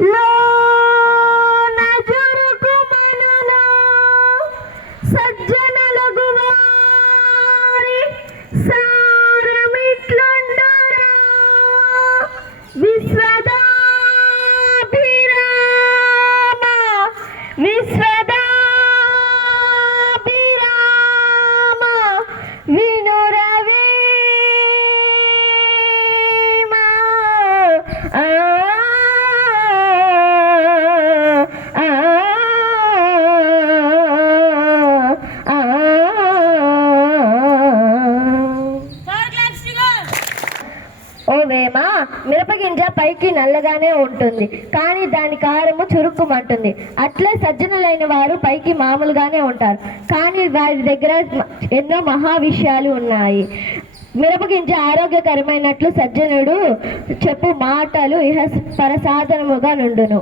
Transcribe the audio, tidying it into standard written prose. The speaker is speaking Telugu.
లోన జురుకుమనులో సజ్జనులకు వారి సారమిట్లుండురా విశ్వదాభిరామ విశ్వదాభిరామ వినురవేమ ఓ వేమ, మిరపగింజ పైకి నల్లగానే ఉంటుంది, కానీ దాని కారము చురుక్కుమంటుంది. అట్లే సజ్జనులైన వారు పైకి మామూలుగానే ఉంటారు, కానీ వారి దగ్గర ఎన్నో మహా విషయాలు ఉన్నాయి. మిరపగింజ ఆరోగ్యకరమైనట్లు సజ్జనుడు చెప్పు మాటలు ఇహ పరసాధనముగా నుండును.